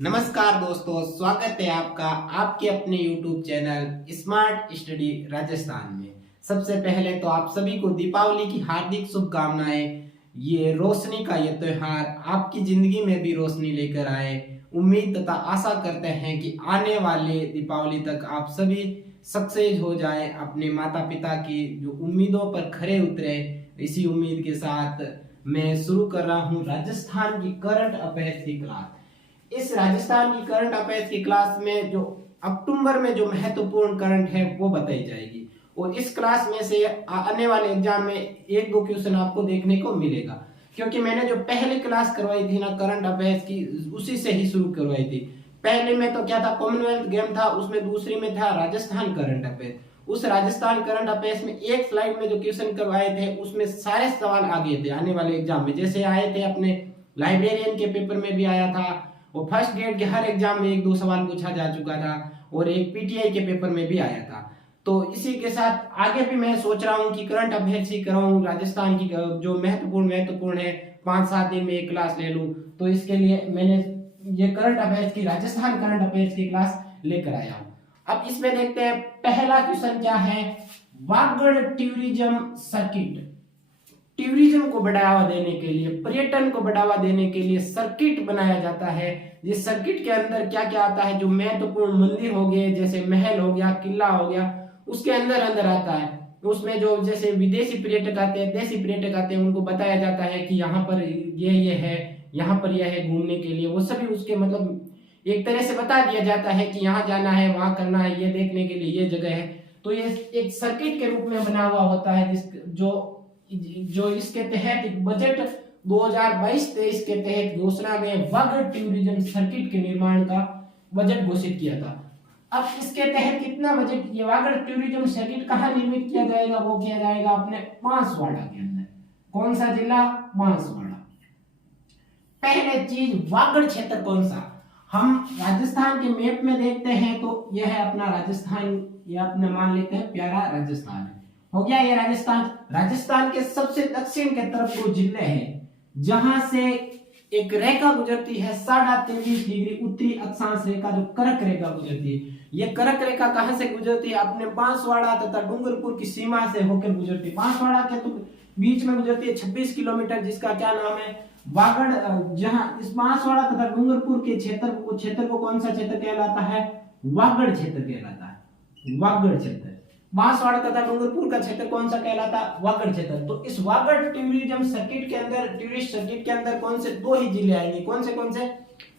नमस्कार दोस्तों, स्वागत है आपका आपके अपने YouTube channel smart study Rajasthan में। सबसे पहले तो आप सभी को दीपावली की हार्दिक शुभकामनाएं। ये रोशनी का ये त्योहार आपकी जिंदगी में भी रोशनी लेकर आए। उम्मीद तथा आशा करते हैं कि आने वाले दीपावली तक आप सभी सक्सेस हो जाए, अपने माता पिता की जो उम्मीदों पर खरे उतरे। इसी उम्मीद के साथ मैं शुरू कर रहा हूँ राजस्थान की करंट अफेयर्स की क्लास। इस राजस्थान की करंट अफेयर्स की क्लास में जो अक्टूबर में जो महत्वपूर्ण करंट है वो बताई जाएगी, और इस क्लास में से आने वाले एग्जाम में एक दो क्वेश्चन आपको देखने को मिलेगा, क्योंकि मैंने जो पहली क्लास करवाई थी ना करंट अफेयर्स की, उसी से ही शुरू करवाई थी। पहले में तो क्या था, कॉमनवेल्थ गेम था, उसमें दूसरी में था राजस्थान करंट अफेयर। उस राजस्थान करंट अफेयर्स में एक स्लाइड में जो क्वेश्चन करवाए थे उसमें सारे सवाल आ गए थे आने वाले एग्जाम में, जैसे आए थे अपने लाइब्रेरियन के पेपर में भी आया था, वो फर्स्ट ग्रेड के हर एग्जाम में एक दो सवाल पूछा जा चुका था, और एक पीटीआई के पेपर में भी आया था। तो इसी के साथ आगे भी मैं सोच रहा हूँ कि करंट अफेयर्स ही कराऊं, राजस्थान की जो महत्वपूर्ण है 5-7 दिन में एक क्लास ले लूं। तो इसके लिए मैंने ये करंट अफेयर्स की राजस्थान करंट अफेयर्स की क्लास लेकर आया हूँ। अब इसमें देखते हैं पहला क्वेश्चन क्या है। वागड़ टूरिज्म सर्किट, टूरिज्म को बढ़ावा देने के लिए, पर्यटन को बढ़ावा देने के लिए सर्किट बनाया जाता है। इस सर्किट के अंदर क्या क्या आता है, जो महत्वपूर्ण मंदिर हो गए, जैसे महल हो गया, किला हो गया, उसके अंदर अंदर आता है। उसमें जो जैसे विदेशी पर्यटक आते हैं, देसी पर्यटक आते हैं, उनको बताया जाता है कि यहाँ पर ये है, यहाँ पर यह है घूमने के लिए। वो सभी उसके मतलब एक तरह से बता दिया जाता है कि यहाँ जाना है, वहां करना है, ये देखने के लिए ये जगह है। तो ये एक सर्किट के रूप में बना हुआ होता है, जो इसके तहत बजट 2022-23 के तहत घोषणा में वागड़ टूरिज्म सर्किट के निर्माण का बजट घोषित किया था। अब इसके तहत कितना बजट, ये वागड़ टूरिज्म सर्किट कहाँ निर्मित किया जाएगा, वो किया जाएगा अपने बांसवाड़ा के अंदर। कौन सा जिला, बांसवाड़ा। पहले चीज, वागड़ क्षेत्र कौन सा, हम राजस्थान के मैप में देखते हैं तो यह है अपना राजस्थान, यह अपना मान लेते हैं प्यारा राजस्थान है, हो गया ये राजस्थान। राजस्थान के सबसे दक्षिण के तरफ वो जिले हैं जहां से एक रेखा गुजरती है 23.5 डिग्री उत्तरी अक्षांश रेखा, जो करक रेखा गुजरती है। ये करक रेखा कहां से गुजरती है, अपने बांसवाड़ा तथा डूंगरपुर की सीमा से होकर गुजरती है। बांसवाड़ा के तो बीच में गुजरती है 26 किलोमीटर, जिसका क्या नाम है, वागड़। जहां इस बांसवाड़ा तथा डूंगरपुर के क्षेत्र को कौन सा क्षेत्र कहलाता है, वागड़ क्षेत्र कहलाता है। वागड़ क्षेत्र, बांसवाड़ा तथा डूंगरपुर का क्षेत्र कौन सा कहलाता है, वागड़ क्षेत्र। तो इस वागड़ टूरिज्म सर्किट के अंदर, टूरिस्ट सर्किट के अंदर कौन से दो ही जिले आएंगे, कौन से,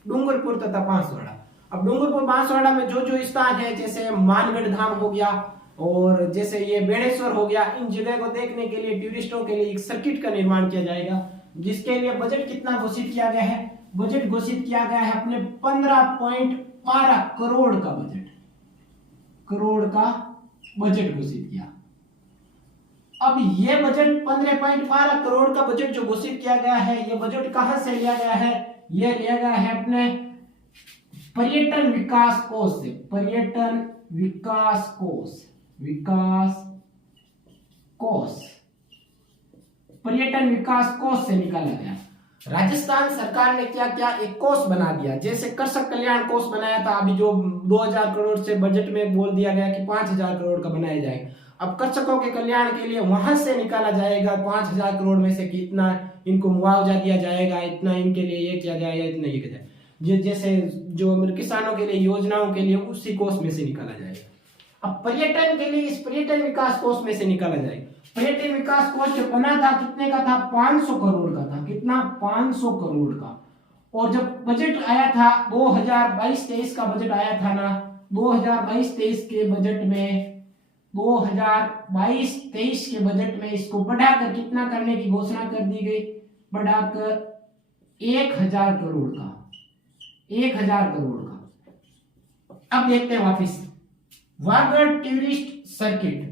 डूंगरपुर तथा बांसवाड़ा। अब डूंगरपुर बांसवाड़ा में जो जो स्थान है, जैसे मानगढ़ धाम हो गया, और जैसे ये बेणेश्वर हो गया, इन जगह को देखने के लिए टूरिस्टों के लिए एक सर्किट का निर्माण किया जाएगा, जिसके लिए बजट कितना घोषित किया गया है, बजट घोषित किया गया है अपने 15.12 करोड़ का बजट घोषित किया। अब ये बजट 15.12 करोड़ का बजट जो घोषित किया गया है, ये बजट कहां से लिया गया है, ये लिया गया है अपने पर्यटन विकास कोष से। पर्यटन विकास कोष, पर्यटन विकास कोष से निकाला गया। राजस्थान सरकार ने क्या क्या एक कोष बना दिया, जैसे कृषक कल्याण कोष बनाया था, अभी जो 2000 करोड़ से बजट में बोल दिया गया कि 5000 करोड़ का बनाया जाएगा। अब कृषकों के कल्याण के लिए वहां से निकाला जाएगा 5000 करोड़ में से कि इतना इनको मुआवजा दिया जाएगा, इतना इनके लिए ये किया जाएगा, इतना ये किया जाएगा, जैसे जो किसानों के लिए योजनाओं के लिए उसी कोष में से निकाला जाएगा। अब पर्यटन के लिए इस पर्यटन विकास कोष में से निकाला जाएगा। पर्यटन विकास कोष जो बना था कितने का था, 500 करोड़ का था। कितना, 500 करोड़ का। और जब बजट आया था 2022-23 का बजट आया था ना, 2022-23 के बजट में, 2022-23 के बजट में इसको बढ़ाकर कितना करने की घोषणा कर दी गई, बढ़ाकर 1000 करोड़ का, 1000 करोड़ का। अब देखते हैं वापिस, वागड़ टूरिस्ट सर्किट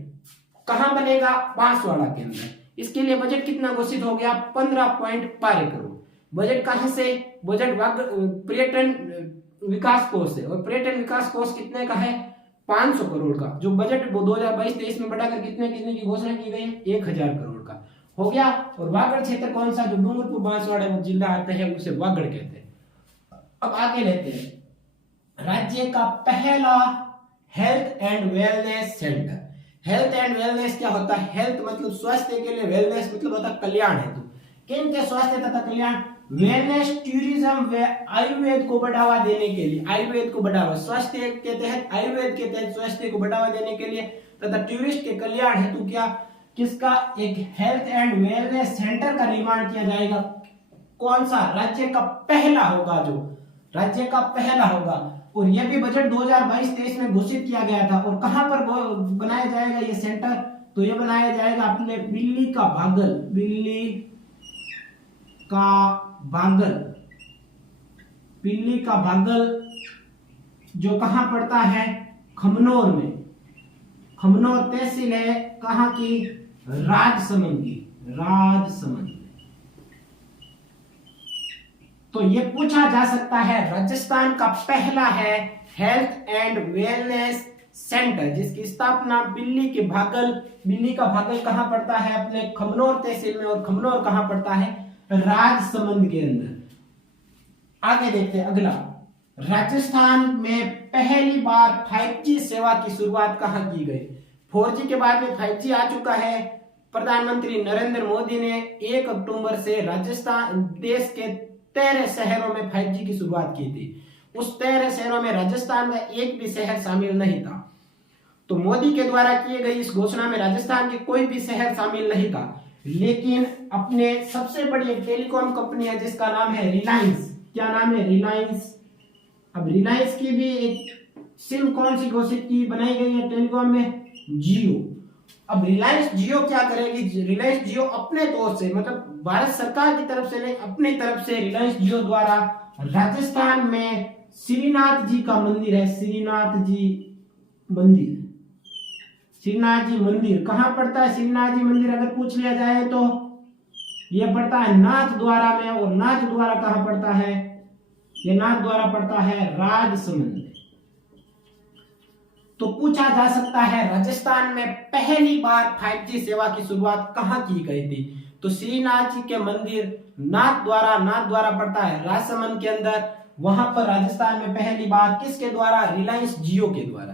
कहां बनेगा, बांसवाड़ा के अंदर। इसके लिए बजट कितना घोषित हो गया, 15.12 करोड़। बजट कहां से, बजट पर्यटन विकास कोष से, और पर्यटन विकास कोष कितने का है, 500 करोड़ का। जो बजट 2022-23 में बढ़ाकर कितने की घोषणा की गई है, 1000 करोड़ का हो गया। और वागड़ क्षेत्र कौन सा, जो डूंगरपुर बांसवाड़ा जिला आता है उसे वागड़ कहते हैं। अब आगे लेते हैं, राज्य का पहला health and wellness centre. Health and wellness क्या होता है? हेल्थ मतलब स्वास्थ्य के लिए, वेलनेस मतलब होता है कल्याण हेतु। किन के स्वास्थ्य तथा कल्याण? वेलनेस टूरिज्म व आयुर्वेद को बढ़ावा देने के लिए, आयुर्वेद को बढ़ावा, स्वास्थ्य के तहत, आयुर्वेद के तहत स्वास्थ्य को बढ़ावा देने के लिए तथा टूरिस्ट के कल्याण हेतु क्या, किसका, एक हेल्थ एंड वेलनेस सेंटर का निर्माण किया जाएगा। कौन सा? राज्य का पहला होगा, जो राज्य का पहला होगा। और यह भी बजट 2022-23 में घोषित किया गया था। और कहां पर बनाया जाएगा ये सेंटर? तो ये बनाया जाएगा अपने दिल्ली का भागल, दिल्ली का भागल, दिल्ली का भागल जो कहां पड़ता है? खमनोर में। खमनोर तहसील है कहां की? राजसमंद की, राजसमंद। तो ये पूछा जा सकता है, राजस्थान का पहला है हेल्थ एंड वेलनेस सेंटर, जिसकी स्थापना दिल्ली के भागल, दिल्ली का भागल कहां पड़ता है? अपने खमनोर तहसील में। और खमनोर कहां पड़ता है? राजसमंद के अंदर। आगे देखते हैं अगला, राजस्थान में पहली बार 5G सेवा की शुरुआत कहां की गई? 4G के बाद में 5G आ चुका है। प्रधानमंत्री नरेंद्र मोदी ने 1 अक्टूबर से राजस्थान, देश के 13 शहरों में 5G की शुरुआत की थी। उस 13 शहरों में राजस्थान का एक भी शहर शामिल नहीं था। तो मोदी के द्वारा किए गई इस घोषणा में राजस्थान के कोई भी शहर शामिल नहीं था। लेकिन अपने सबसे बड़ी एक टेलीकॉम कंपनी है जिसका नाम है रिलायंस। क्या नाम है? रिलायंस। अब रिलायंस की भी एक सिम कौन सी घोषित की, बनाई गई है टेलीकॉम में? जियो। अब रिलायंस जियो क्या करेगी? रिलायंस जियो अपने तौर से, मतलब भारत सरकार की तरफ से नहीं, अपनी तरफ से रिलायंस जियो द्वारा राजस्थान में श्रीनाथ जी का मंदिर है, श्रीनाथ जी मंदिर। श्रीनाथ जी मंदिर कहां पड़ता है? श्रीनाथ जी मंदिर अगर पूछ लिया जाए तो यह पड़ता है नाथ द्वारा में। और नाथ द्वारा कहां पड़ता है? यह नाथ द्वारा पड़ता है राजसमंद। तो पूछा जा सकता है, राजस्थान में पहली बार 5G सेवा की शुरुआत कहां की गई थी? तो श्रीनाथ जी के मंदिर नाथ द्वारा पड़ता है राजसमंद के अंदर। वहां पर राजस्थान में पहली बार किसके द्वारा? रिलायंस जियो के द्वारा।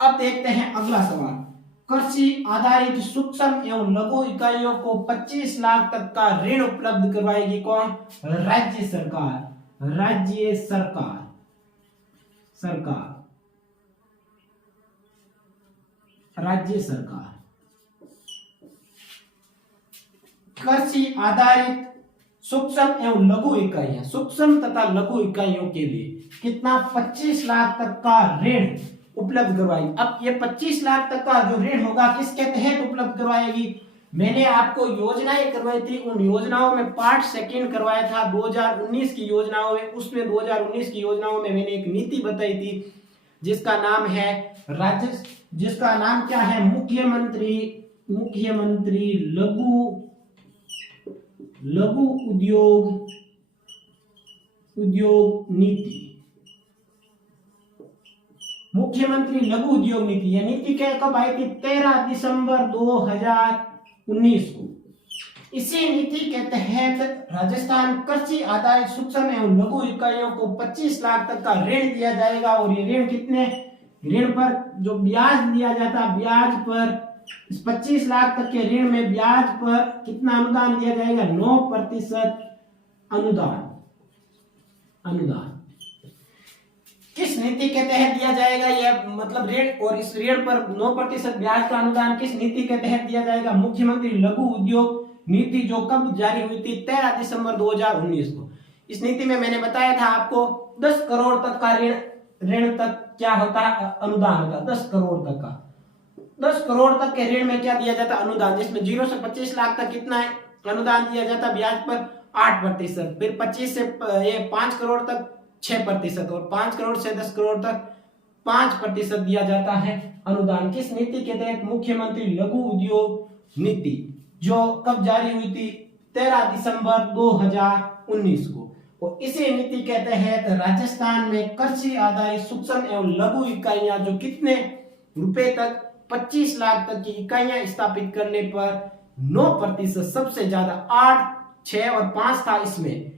अब देखते हैं अगला सवाल, कृषि आधारित सूक्ष्म एवं लघु इकाइयों को 25 लाख तक का ऋण उपलब्ध करवाएगी कौन? राज्य सरकार। राज्य सरकार, राज्य सरकार। कृषि आधारित सूक्ष्म एवं लघु इकाइयां, सूक्ष्म तथा लघु इकाइयों के लिए कितना? 25 लाख तक का ऋण उपलब्ध करवाई। अब ये 25 लाख तक का जो ऋण होगा किसके तहत उपलब्ध करवाएगी? मैंने आपको योजनाएं करवाई थी, उन योजनाओं में पार्ट सेकंड करवाया था 2019 की योजनाओं में। उसमें 2019 की योजनाओं में मैंने एक नीति बताई थी जिसका नाम है जिसका नाम क्या है? मुख्यमंत्री लघु उद्योग नीति। मुख्यमंत्री लघु उद्योग नीति। यह नीति कब आई थी? 13 दिसंबर 2019 को। इसी नीति के तहत राजस्थान कृषि आधारित सूक्ष्म एवं लघु इकाइयों को 25 लाख तक का ऋण दिया जाएगा। और ये ऋण कितने? ऋण पर जो ब्याज दिया जाता, ब्याज पर, इस 25 लाख तक के ऋण में ब्याज पर कितना अनुदान दिया जाएगा? 9% अनुदान। किस नीति के तहत दिया जाएगा यह, मतलब ऋण? और इस ऋण पर 9% ब्याज का अनुदान किस नीति के तहत दिया जाएगा? मुख्यमंत्री लघु उद्योग नीति, जो कब जारी हुई थी? 13 दिसंबर 2019 को। इस नीति में मैंने बताया था आपको 10 करोड़ तक का ऋण तक क्या होता है? अनुदान होता है 10 करोड़ तक का। 10 करोड़ तक के ऋण में क्या दिया जाता? अनुदान, जिसमें 0 से 25 लाख तक कितना है अनुदान दिया जाता? ब्याज पर 8%। फिर 25 से 5 करोड़ तक 6%। और 5 करोड़ से 10 करोड़ तक 5% दिया जाता है अनुदान। किस नीति के तहत? मुख्यमंत्री लघु उद्योग नीति, जो कब जारी हुई थी? 13 दिसंबर 2019 को। और इसी नीति के तहत राजस्थान में कृषि आधारित सूक्ष्म एवं लघु इकाइयां जो कितने रुपए तक? 25 लाख तक की इकाइयां स्थापित करने पर 9%, सबसे ज्यादा 8, 6 और 5 था इसमें,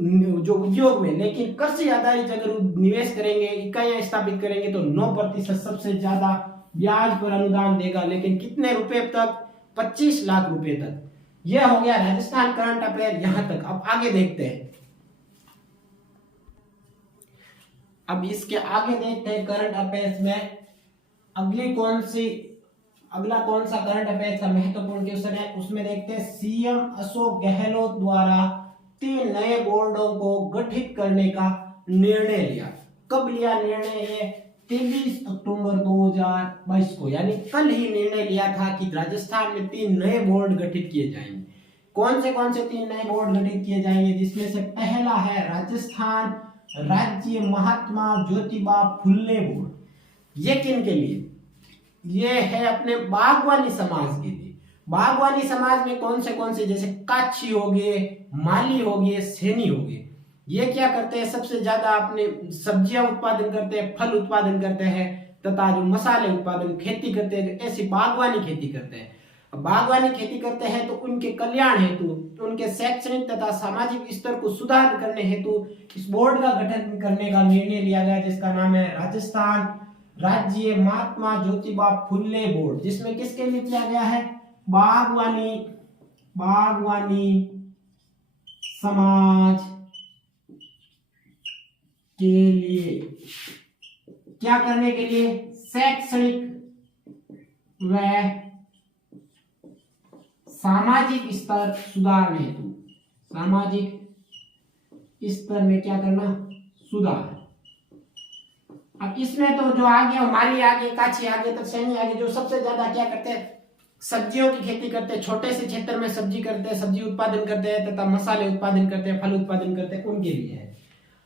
जो उद्योग में, लेकिन कृषि आधारित अगर निवेश करेंगे, इकाइयां स्थापित करेंगे तो 9% सबसे ज्यादा ब्याज पर अनुदान देगा। लेकिन कितने रुपए तक? 25 लाख रुपए तक। यह हो गया राजस्थान करंट अफेयर यहां तक। अब आगे देखते हैं, अब इसके आगे देखते हैं करंट अफेयर्स में अगला कौन सा करंट अफेयर्स का महत्वपूर्ण क्वेश्चन है, उसमें देखते हैं। सीएम अशोक गहलोत द्वारा 3 नए बोर्डों को गठित करने का निर्णय लिया। कब लिया निर्णय? ये 23 अक्टूबर 2022 को, यानी कल ही निर्णय लिया था कि राजस्थान में 3 नए बोर्ड गठित किए जाएंगे। कौन से 3 नए बोर्ड गठित किए जाएंगे? जिसमें से पहला है राजस्थान राज्य महात्मा ज्योतिबा फुले बोर्ड। ये किन के लिए? ये है अपने बागवानी समाज के लिए। बागवानी समाज में कौन से जैसे काच्छी हो गए, माली हो गए, सैनी हो गए, ये क्या करते हैं? सबसे ज्यादा अपने सब्जियां उत्पादन करते हैं, फल उत्पादन करते हैं तथा जो मसाले उत्पादन खेती करते हैं, ऐसी बागवानी खेती करते हैं। बागवानी खेती करते हैं तो उनके कल्याण हेतु, उनके शैक्षणिक तथा सामाजिक स्तर को सुधार करने हेतु इस बोर्ड का गठन करने का निर्णय लिया गया, जिसका नाम है राजस्थान राज्य महात्मा ज्योतिबा फुले बोर्ड। जिसमें किसके लिए किया गया है? बागवानी समाज के लिए। क्या करने के लिए? शैक्षणिक व सामाजिक स्तर सुधारने हेतु। सामाजिक स्तर में क्या करना? सुधार। अब इसमें तो जो आ गया माली आ गए, काछी आ गए, तक सैनी आ गए, जो सबसे ज्यादा क्या करते हैं? सब्जियों की खेती करते हैं, छोटे से क्षेत्र में सब्जी करते हैं, सब्जी उत्पादन करते हैं तथा मसाले उत्पादन करते हैं, फल उत्पादन करते हैं, उनके लिए है।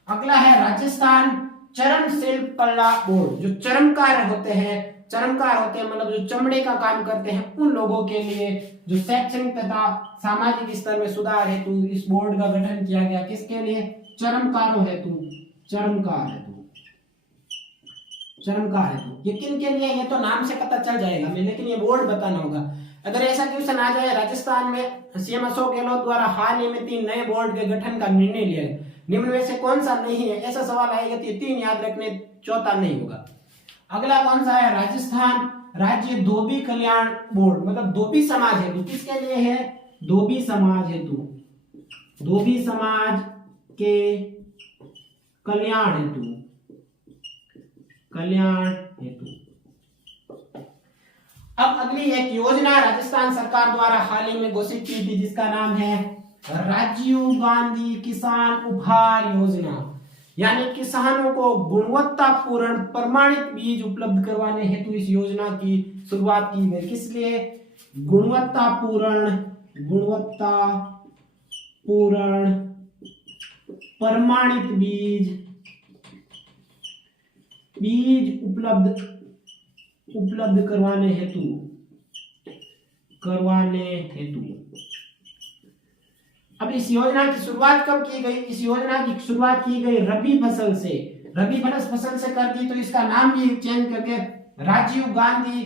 अगला है राजस्थान चर्म शिल्प कला बोर्ड। जो चर्मकार होते हैं मतलब जो चमड़े का काम करते हैं, उन लोगों के लिए जो शैक्षणिक तथा सामाजिक स्तर में सुधार हेतु इस बोर्ड का गठन किया गया। किसके लिए? चर्मकारों हेतु। चर्मकार हेतु। ये किन के लिए? ये तो नाम से पता चल जाएगा हमें, लेकिन ये बोर्ड बताना होगा। अगर ऐसा क्वेश्चन आ जाए, राजस्थान में सीएम अशोक गहलोत द्वारा हाल ही में 3 नए बोर्ड के गठन का निर्णय लिया है, निम्न में से कौन सा नहीं है? ऐसा सवाल आएगा तो ये 3 याद रखने, चौथा नहीं होगा। अगला कौन सा है? राजस्थान राज्य धोबी कल्याण बोर्ड, मतलब धोबी समाज हेतु। किसके लिए है? धोबी समाज हेतु। धोबी समाज के कल्याण हेतु। अब अगली एक योजना राजस्थान सरकार द्वारा हाल ही में घोषित की थी, जिसका नाम है राजीव गांधी किसान उपहार योजना। यानी किसानों को गुणवत्तापूर्ण प्रमाणित बीज उपलब्ध करवाने हेतु इस योजना की शुरुआत की गई। किस लिए? गुणवत्तापूर्ण प्रमाणित बीज उपलब्ध करवाने हेतु। अब इस योजना की शुरुआत कब की गई? इस योजना की शुरुआत की गई रबी फसल से कर दी, तो इसका नाम भी चेंज करके राजीव गांधी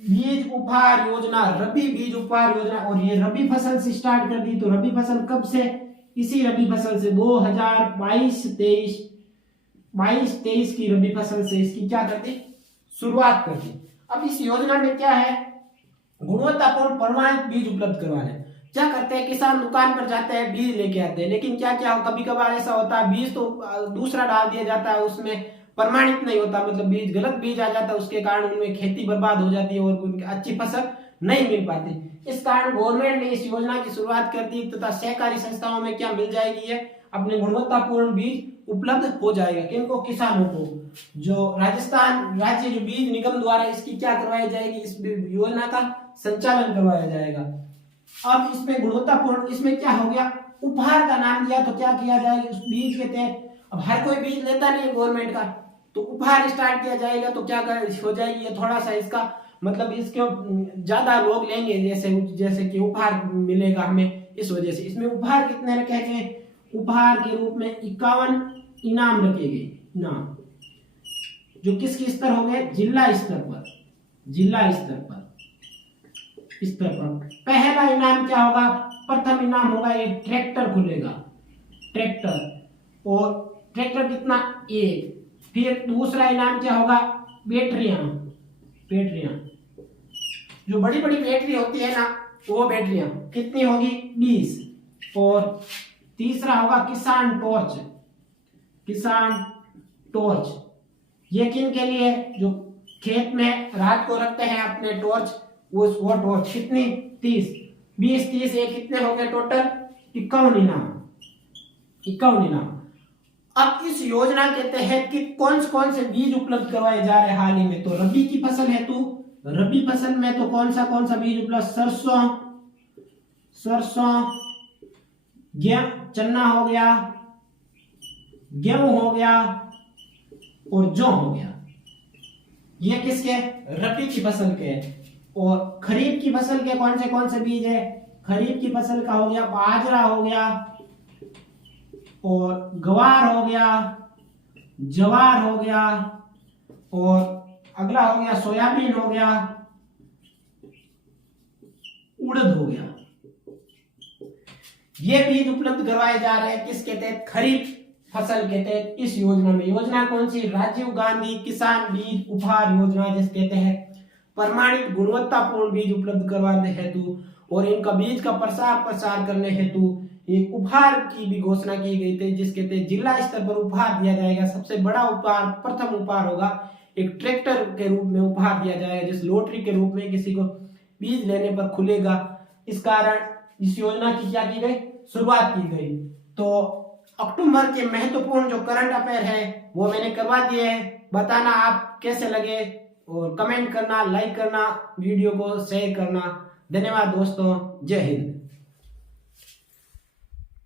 बीज उपहार योजना, रबी बीज उपहार योजना। और ये रबी फसल से स्टार्ट कर दी, तो रबी फसल कब से? इसी रबी फसल से 2022-23 की रबी फसल से इसकी क्या कर दी? शुरुआत कर दी। अब इस योजना में क्या है? गुणवत्तापूर्ण प्रमाणित बीज उपलब्ध करवाने। क्या करते हैं? किसान दुकान पर जाते हैं, बीज लेके आते हैं, लेकिन क्या कभी कभार ऐसा होता है बीज तो दूसरा डाल दिया जाता है, उसमें प्रमाणित नहीं होता, मतलब बीज गलत बीज आ जाता है, उसके कारण उनमें खेती बर्बाद हो जाती है और उनकी अच्छी फसल नहीं मिल पाती। इस कारण गवर्नमेंट ने इस योजना की शुरुआत कर दी तथा सहकारी संस्थाओं में क्या मिल जाएगी? है अपने गुणवत्तापूर्ण बीज उपलब्ध हो जाएगा। किनको? किसानों को। जो राजस्थान राज्य जो बीज निगम द्वारा इसकी क्या करवाई जाएगी? इस योजना का संचालन करवाया जाएगा। अब इसमें गुणवत्तापूर्ण, इसमें क्या हो गया? उपहार का नाम दिया, तो क्या किया जाएगा? उस बीज के तहत अब हर कोई बीज लेता नहीं गवर्नमेंट का, तो उपहार स्टार्ट किया जाएगा, तो क्या हो जाएगी? ये थोड़ा सा इसका मतलब इसके ज्यादा लोग लेंगे, जैसे कि उपहार मिलेगा हमें, इस वजह से इसमें उपहार कितने रखे गए? उपहार के रूप में 51 इनाम रखे गए। इनाम जो किसके स्तर हो गए? जिला स्तर पर। पहला इनाम क्या होगा? प्रथम इनाम होगा एक ट्रैक्टर खुलेगा। ट्रैक्टर, और ट्रैक्टर कितना, एक। फिर दूसरा इनाम क्या होगा, बैटरियां। बैटरियां, जो बड़ी बड़ी बैटरी होती है ना, वो बैटरियां कितनी होगी, 20। और तीसरा होगा किसान टॉर्च। किसान टॉर्च, ये किन के लिए, जो खेत में रात को रखते हैं अपने टॉर्च, वो टॉर्च कितनी, 30। 20 30 ये कितने हो गए टोटल, 51 इनाम। 51 इनाम। अब इस योजना के तहत कि कौन से बीज उपलब्ध करवाए जा रहे हैं हाल ही में, तो रबी की फसल हेतु, रबी फसल में तो कौन सा बीज उपलब्ध, सरसों, चना हो गया, गेहूं हो गया, और जौ हो गया। ये किसके, रबी की फसल के। और खरीफ की फसल के कौन से बीज है, खरीफ की फसल का हो गया बाजरा हो गया, और ग्वार हो गया, जवार हो गया, और अगला हो गया सोयाबीन हो गया, उड़द हो गया। ये बीज उपलब्ध करवाए जा रहे हैं किसके तहत, खरीफ फसल के तहत इस योजना में। योजना कौन सी, राजीव गांधी किसान बीज उपहार योजना, जिसके तहत प्रमाणित गुणवत्तापूर्ण बीज उपलब्ध करवाने हेतु और इनका बीज का प्रसार करने हेतु एक उपहार की भी घोषणा की गई थी, जिसके तहत जिला स्तर पर उपहार दिया जाएगा। सबसे बड़ा उपहार, प्रथम उपहार होगा एक ट्रैक्टर के रूप में उपहार दिया जाएगा, जिस लॉटरी के रूप में किसी को बीज लेने पर खुलेगा। इस कारण इस योजना की क्या की गई, शुरुआत की गई। तो अक्टूबर के महत्वपूर्ण जो करंट अफेयर है वो मैंने करवा दिए हैं। बताना आप कैसे लगे, और कमेंट करना, लाइक करना, वीडियो को शेयर करना। धन्यवाद दोस्तों, जय हिंद।